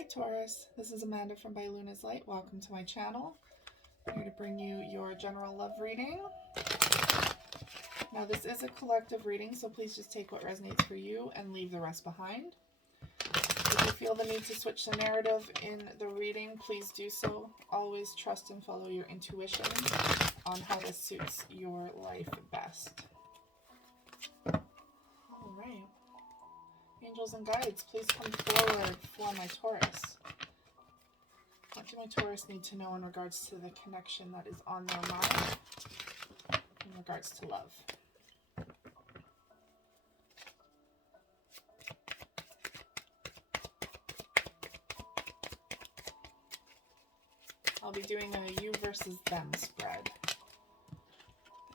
Hi Taurus, this is Amanda from By Luna's Light. Welcome to my channel. I'm here to bring you your general love reading. Now this is a collective reading, so please just take what resonates for you and leave the rest behind. If you feel the need to switch the narrative in the reading, please do so. Always trust and follow your intuition on how this suits your life best. All right. Angels and guides, please come forward for my Taurus. What do my Taurus need to know in regards to the connection that is on their mind in regards to love? I'll be doing a you versus them spread.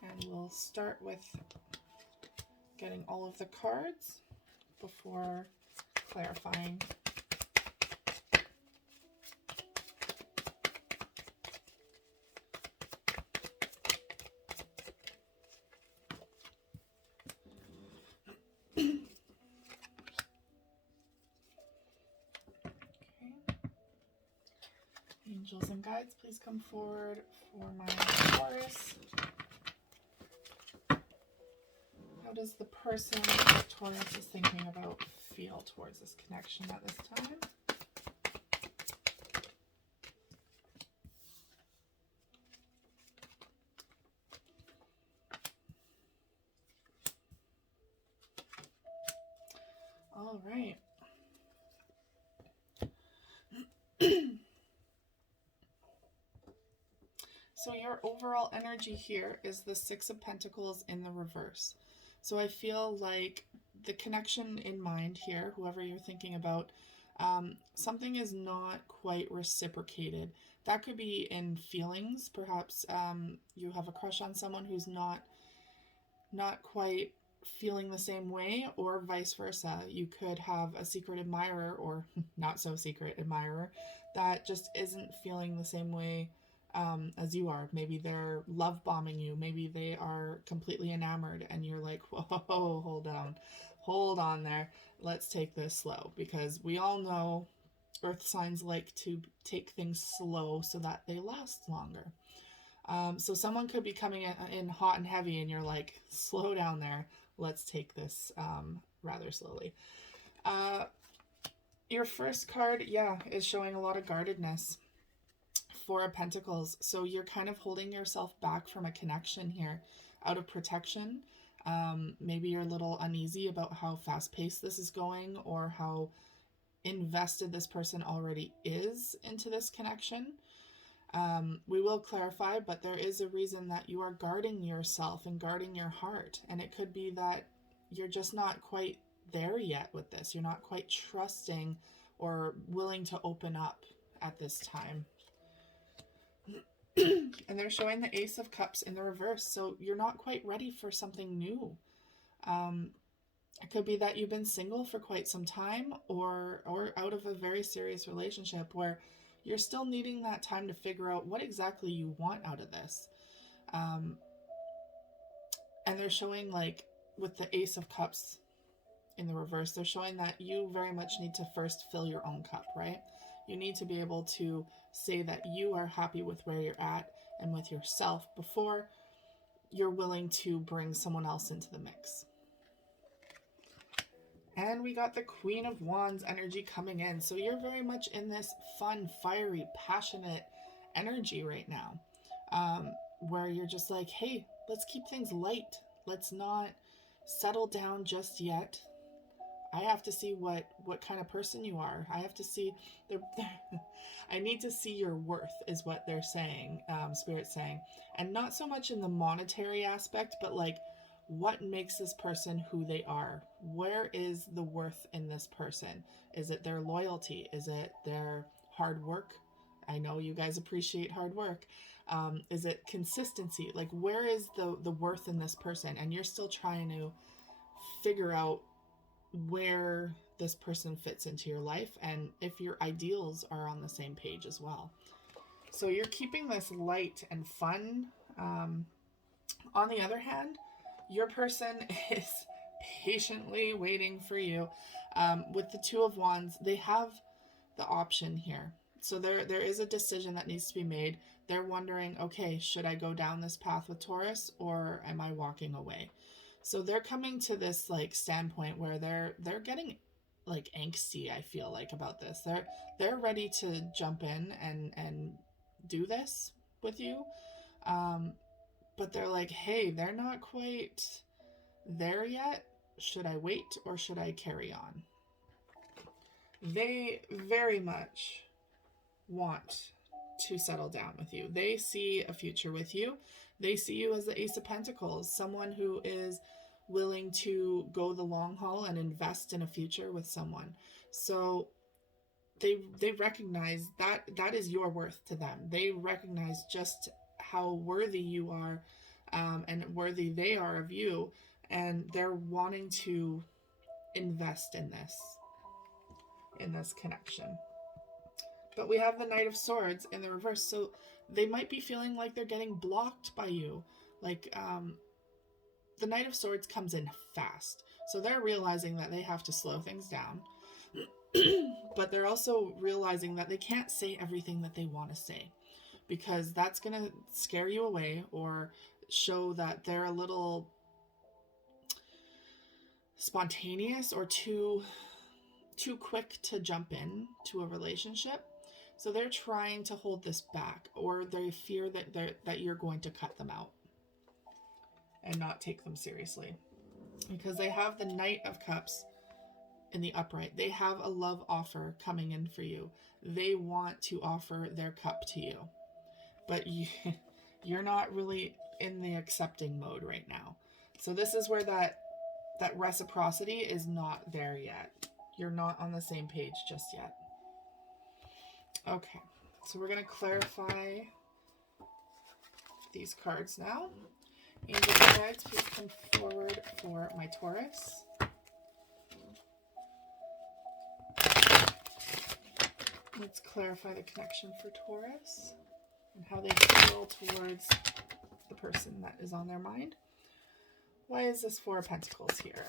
And we'll start with getting all of the cards before clarifying. Angels and guides, please come forward for my Taurus. How does the person that Taurus is thinking about feel towards this connection at this time? All right. So your overall energy here is the Six of Pentacles in the reverse. So I feel like the connection in mind here, whoever you're thinking about, something is not quite reciprocated. That could be in feelings. Perhaps you have a crush on someone who's not quite feeling the same way, or vice versa. You could have a secret admirer or not so secret admirer that just isn't feeling the same way as you are. Maybe they're love bombing you. Maybe they are completely enamored and you're like, whoa, hold on there. Let's take this slow, because we all know earth signs like to take things slow so that they last longer. So someone could be coming in hot and heavy and you're like, slow down there. Let's take this rather slowly. Your first card, is showing a lot of guardedness. Four of Pentacles. So you're kind of holding yourself back from a connection here out of protection. Maybe you're a little uneasy about how fast-paced this is going, or how invested this person already is into this connection. We will clarify, but there is a reason that you are guarding yourself and guarding your heart. And it could be that you're just not quite there yet with this. You're not quite trusting or willing to open up at this time. And they're showing the Ace of Cups in the reverse. So you're not quite ready for something new. It could be that you've been single for quite some time, or out of a very serious relationship where you're still needing that time to figure out what exactly you want out of this. And they're showing, like, with the Ace of Cups in the reverse, they're showing that you very much need to first fill your own cup, right? You need to be able to say that you are happy with where you're at and with yourself before you're willing to bring someone else into the mix. And we got the Queen of Wands energy coming in. So you're very much in this fun, fiery, passionate energy right now, where you're just like, hey, let's keep things light. Let's not settle down just yet. I have to see what kind of person you are. I have to see, I need to see your worth is what they're saying, Spirit's saying. And not so much in the monetary aspect, but like, what makes this person who they are? Where is the worth in this person? Is it their loyalty? Is it their hard work? I know you guys appreciate hard work. Is it consistency? Like, where is the worth in this person? And you're still trying to figure out where this person fits into your life and if your ideals are on the same page as well. So you're keeping this light and fun. On the other hand, your person is patiently waiting for you. With the Two of Wands, they have the option here. So there is a decision that needs to be made. They're wondering, okay, should I go down this path with Taurus, or am I walking away? So they're coming to this like standpoint where they're getting like angsty, I feel like, about this. They're ready to jump in and do this with you. Um, but they're like, hey, they're not quite there yet. Should I wait or should I carry on? They very much want to settle down with you. They see a future with you. They see you as the Ace of Pentacles, someone who is willing to go the long haul and invest in a future with someone. So they recognize that is your worth to them. They recognize just how worthy you are, and worthy they are of you, and they're wanting to invest in this connection. But we have the Knight of Swords in the reverse, so they might be feeling like they're getting blocked by you. Like, the Knight of Swords comes in fast, so they're realizing that they have to slow things down. But they're also realizing that they can't say everything that they want to say, because that's going to scare you away or show that they're a little spontaneous or too quick to jump in to a relationship. So they're trying to hold this back, or they fear that you're going to cut them out and not take them seriously, because they have the Knight of Cups in the upright. They have a love offer coming in for you. They want to offer their cup to you, but you're not really in the accepting mode right now. So this is where that reciprocity is not there yet. You're not on the same page just yet. Okay, so we're going to clarify these cards now. Angel guides, please come forward for my Taurus. Let's clarify the connection for Taurus and how they feel towards the person that is on their mind. Why is this Four of Pentacles here?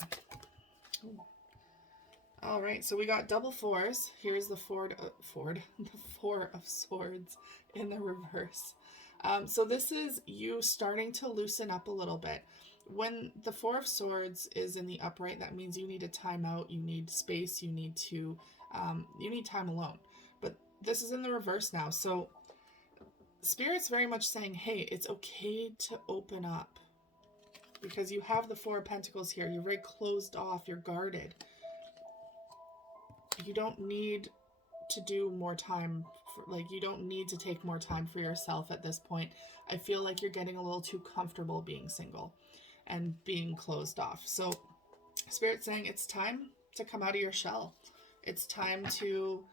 Ooh. All right, so we got double fours. Here's the Four of Swords in the reverse. So this is you starting to loosen up a little bit. When the Four of Swords is in the upright, that means you need a timeout, you need space, you need time alone. But this is in the reverse now. So Spirit's very much saying, hey, it's okay to open up, because you have the Four of Pentacles here. You're very closed off, you're guarded. You don't need to do more time, you don't need to take more time for yourself at this point. I feel like you're getting a little too comfortable being single and being closed off. So Spirit's saying it's time to come out of your shell. It's time to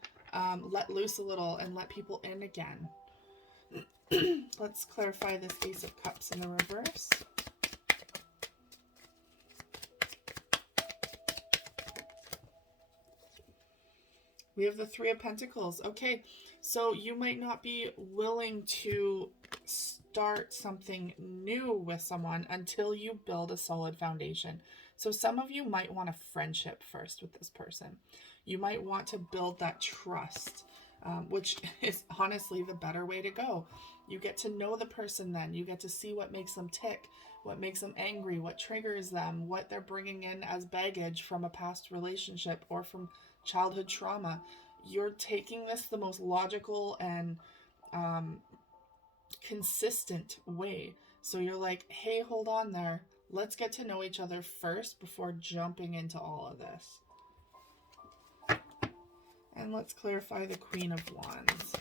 let loose a little and let people in again. Let's clarify this Ace of Cups in the reverse. We have the Three of Pentacles. Okay, so you might not be willing to start something new with someone until you build a solid foundation. So some of you might want a friendship first with this person. You might want to build that trust, which is honestly the better way to go. You get to know the person then. You get to see what makes them tick, what makes them angry, what triggers them, what they're bringing in as baggage from a past relationship or from childhood trauma. You're taking this the most logical and consistent way. So you're like, hey, hold on there. Let's get to know each other first before jumping into all of this. And let's clarify the Queen of Wands.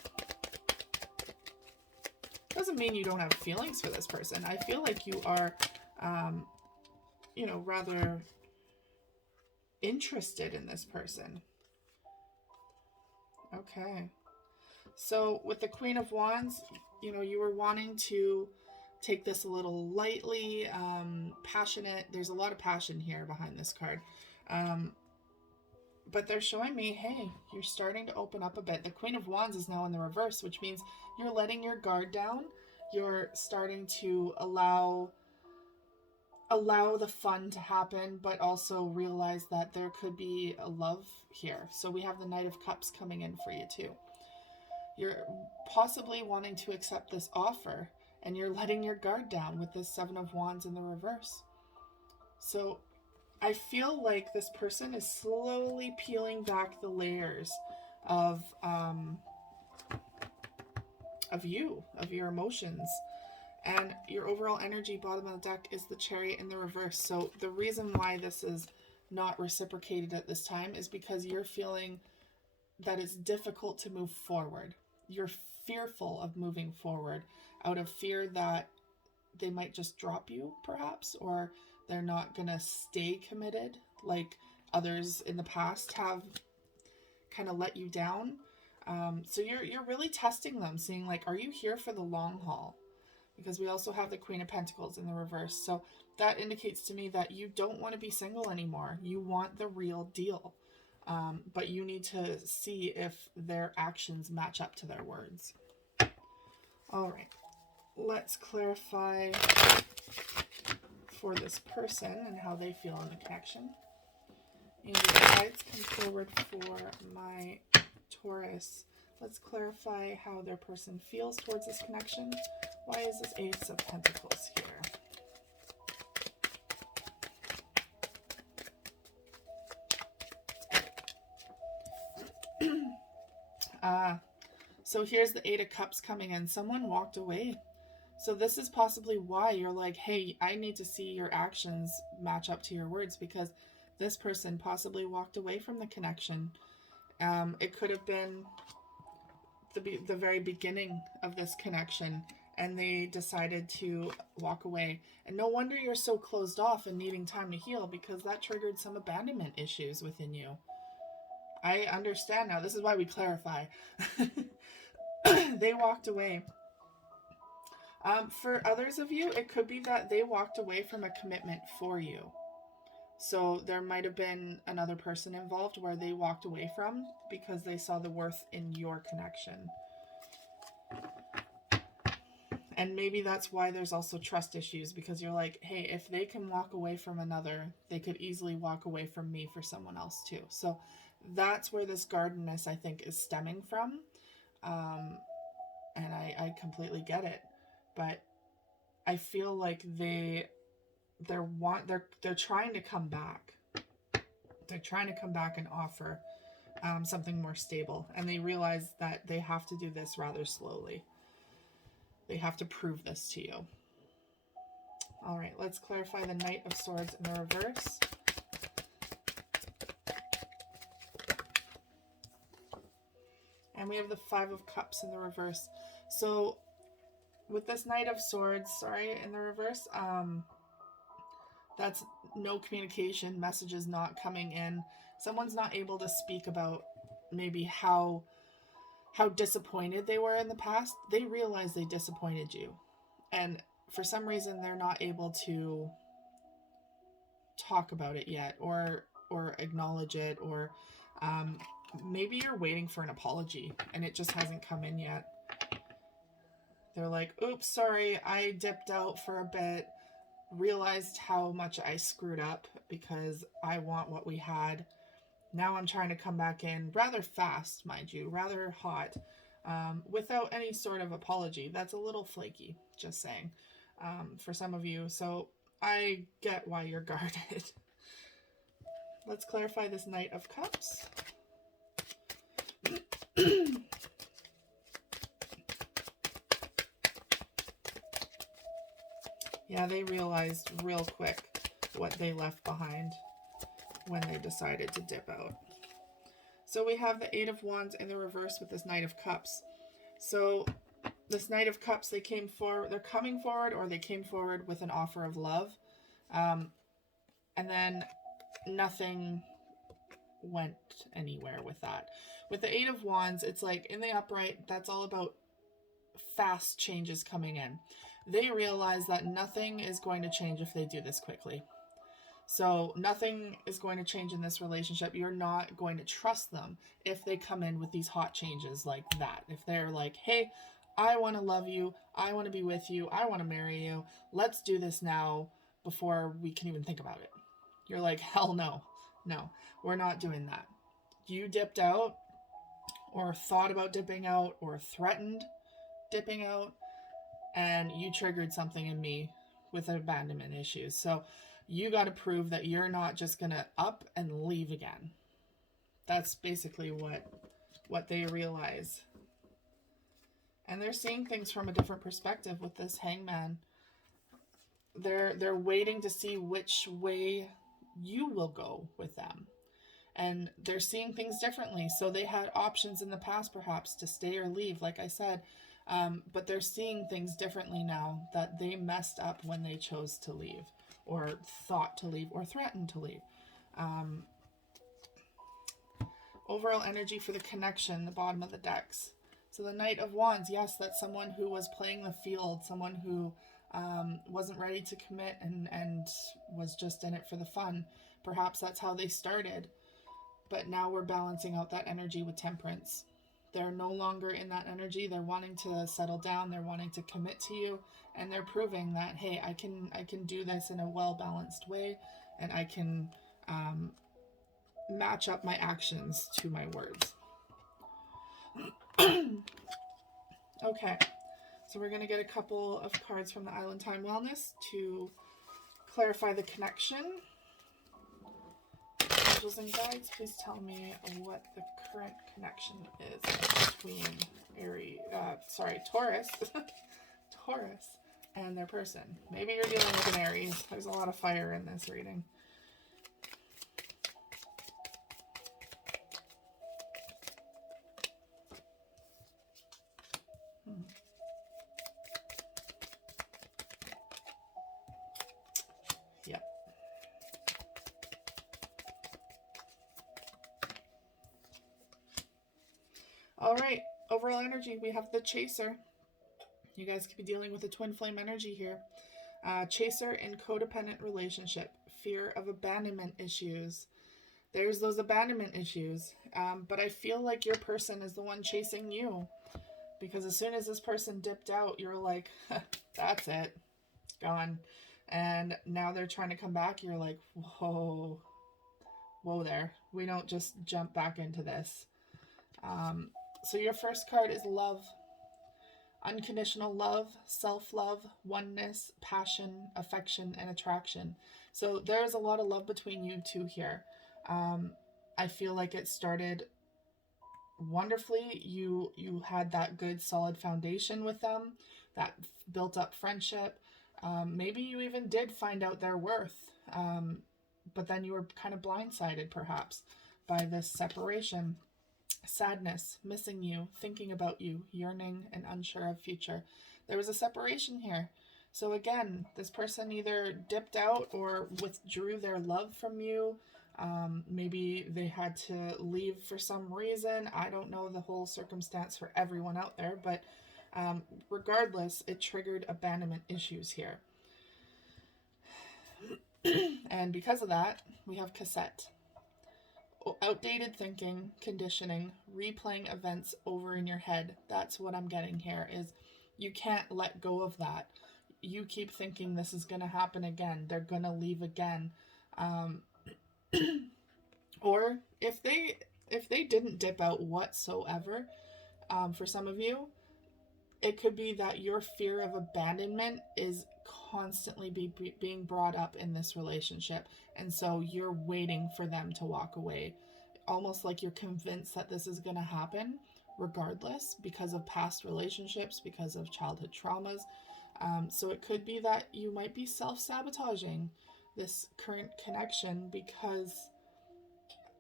Doesn't mean you don't have feelings for this person. I feel like you are, rather interested in this person. Okay. So with the Queen of Wands, you were wanting to take this a little lightly, passionate. There's a lot of passion here behind this card. But they're showing me, hey, you're starting to open up a bit. The Queen of Wands is now in the reverse, which means you're letting your guard down. You're starting to allow allow the fun to happen, but also realize that there could be a love here. So we have the Knight of Cups coming in for you too. You're possibly wanting to accept this offer, and you're letting your guard down with this Seven of Wands in the reverse. So I feel like this person is slowly peeling back the layers of you, of your emotions. And your overall energy, bottom of the deck, is the Chariot in the reverse. So the reason why this is not reciprocated at this time is because you're feeling that it's difficult to move forward. You're fearful of moving forward out of fear that they might just drop you, perhaps, or they're not going to stay committed like others in the past have kind of let you down. So you're really testing them, seeing like, are you here for the long haul? Because we also have the Queen of Pentacles in the reverse. So that indicates to me that you don't want to be single anymore. You want the real deal. But you need to see if their actions match up to their words. All right. Let's clarify for this person and how they feel in the connection. Angel guides, come forward for my Taurus. Let's clarify how their person feels towards this connection. Why is this Ace of Pentacles here? So here's the Eight of Cups coming in. Someone walked away. So this is possibly why you're like, hey, I need to see your actions match up to your words, because this person possibly walked away from the connection. It could have been the very beginning of this connection, and they decided to walk away. And no wonder you're so closed off and needing time to heal, because that triggered some abandonment issues within you. I understand now. This is why we clarify. They walked away. For others of you, it could be that they walked away from a commitment for you. So there might have been another person involved where they walked away from because they saw the worth in your connection. And maybe that's why there's also trust issues, because you're like, hey, if they can walk away from another, they could easily walk away from me for someone else too. So that's where this guardedness, I think, is stemming from. And I completely get it. But I feel like they're trying to come back. They're trying to come back and offer something more stable. And they realize that they have to do this rather slowly. They have to prove this to you. All right, let's clarify the Knight of Swords in the reverse. And we have the Five of Cups in the reverse. So with this Knight of Swords, in the reverse, that's no communication, messages not coming in. Someone's not able to speak about maybe how disappointed they were in the past. They realize they disappointed you. And for some reason, they're not able to talk about it yet, or acknowledge it, or maybe you're waiting for an apology and it just hasn't come in yet. They're like, oops, sorry, I dipped out for a bit, realized how much I screwed up because I want what we had. Now I'm trying to come back in rather fast, mind you, rather hot, without any sort of apology. That's a little flaky, just saying, for some of you. So I get why you're guarded. Let's clarify this Knight of Cups. Yeah, they realized real quick what they left behind when they decided to dip out. So we have the Eight of Wands in the reverse with this Knight of Cups. So this Knight of Cups, they're coming forward, or they came forward with an offer of love. And then nothing went anywhere with that. With the Eight of Wands, it's like in the upright, that's all about fast changes coming in. They realize that nothing is going to change if they do this quickly. So nothing is going to change in this relationship. You're not going to trust them if they come in with these hot changes like that. If they're like, hey, I want to love you, I want to be with you, I want to marry you, let's do this now, before we can even think about it. You're like, hell no. No, we're not doing that. You dipped out, or thought about dipping out, or threatened dipping out, and you triggered something in me with abandonment issues. So you got to prove that you're not just going to up and leave again. That's basically what they realize. And they're seeing things from a different perspective with this hangman. They're waiting to see which way you will go with them. And they're seeing things differently. So they had options in the past, perhaps, to stay or leave, like I said. But they're seeing things differently now, that they messed up when they chose to leave, or thought to leave, or threatened to leave. Overall energy for the connection, the bottom of the decks. So the Knight of Wands, yes, that's someone who was playing the field, someone who wasn't ready to commit and was just in it for the fun. Perhaps that's how they started. But now we're balancing out that energy with Temperance. They're no longer in that energy. They're wanting to settle down. They're wanting to commit to you. And they're proving that, hey, I can do this in a well-balanced way. And I can match up my actions to my words. Okay. So we're going to get a couple of cards from the Island Time Wellness to clarify the connection. Angels and guides, please tell me what the current connection is between Taurus, Taurus, and their person. Maybe you're dealing with an Aries. There's a lot of fire in this reading. Yep. All right, overall energy, we have the Chaser. You guys could be dealing with a twin flame energy here. Chaser in codependent relationship, fear of abandonment issues. There's those abandonment issues, but I feel like your person is the one chasing you, because as soon as this person dipped out, you're like, that's it, gone. And now they're trying to come back. You're like, whoa there. We don't just jump back into this. So your first card is love. Unconditional love, self-love, oneness, passion, affection, and attraction. So there's a lot of love between you two here. I feel like it started wonderfully. You had that good solid foundation with them, that built up friendship. Maybe you even did find out their worth, but then you were kind of blindsided perhaps by this separation. Sadness, missing you, thinking about you, yearning and unsure of future. There was a separation here. So again, this person either dipped out or withdrew their love from you. Maybe they had to leave for some reason. I don't know the whole circumstance for everyone out there, but regardless, it triggered abandonment issues here. And because of that, we have cassette. Outdated thinking, conditioning, replaying events over in your head. That's what I'm getting here, is you can't let go of that. You keep thinking this is going to happen again. They're going to leave again. Or if they didn't dip out whatsoever, for some of you, it could be that your fear of abandonment is constantly being brought up in this relationship. And so you're waiting for them to walk away. Almost like you're convinced that this is going to happen regardless, because of past relationships, because of childhood traumas. So it could be that you might be self-sabotaging this current connection because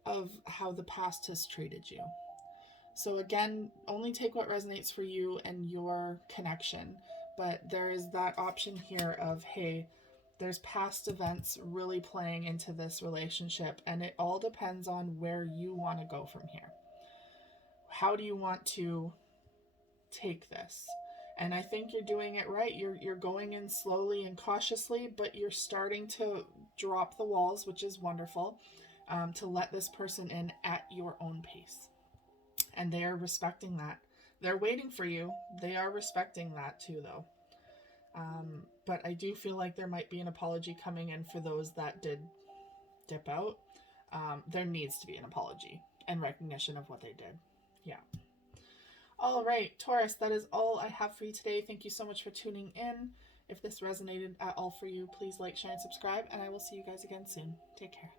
of how the past has treated you. So again, only take what resonates for you and your connection. But there is that option here of, hey, there's past events really playing into this relationship, and it all depends on where you want to go from here. How do you want to take this? And I think you're doing it right. You're going in slowly and cautiously, but you're starting to drop the walls, which is wonderful, to let this person in at your own pace. And they are respecting that. They're waiting for you. They are respecting that too, though. But I do feel like there might be an apology coming in for those that did dip out. There needs to be an apology and recognition of what they did. Yeah. All right, Taurus, that is all I have for you today. Thank you so much for tuning in. If this resonated at all for you, please like, share, and subscribe, and I will see you guys again soon. Take care.